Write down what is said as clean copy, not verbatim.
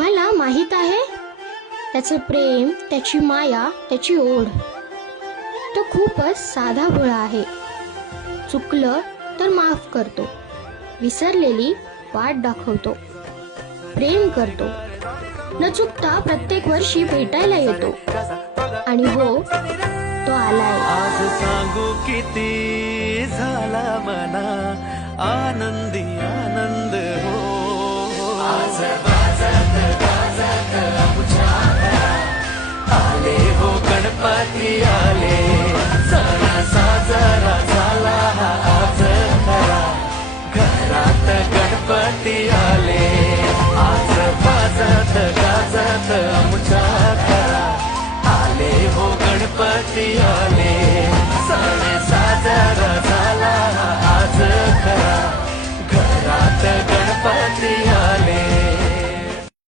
तुम्हाला माहित आहे, त्याचे प्रेम, त्याची माया, त्याची ओढ, तो खूपच साधा भोळा आहे. चुकलं तर माफ करतो, विसरलेली वाट दाखवतो, प्रेम करतो, न चुकता प्रत्येक वर्षी भेटायला येतो. आणि हो, तो आलाय. आज सांगू किती झाला मना आनंदी आनंद हो. आज वाजत गाजत आमच्या घरात आले हो गणपती आले. सणा साजरा झाला हा आज खरा, घरात गणपती आले. आज वाजत गाजत आमच्या घरात आले हो गणपती आले.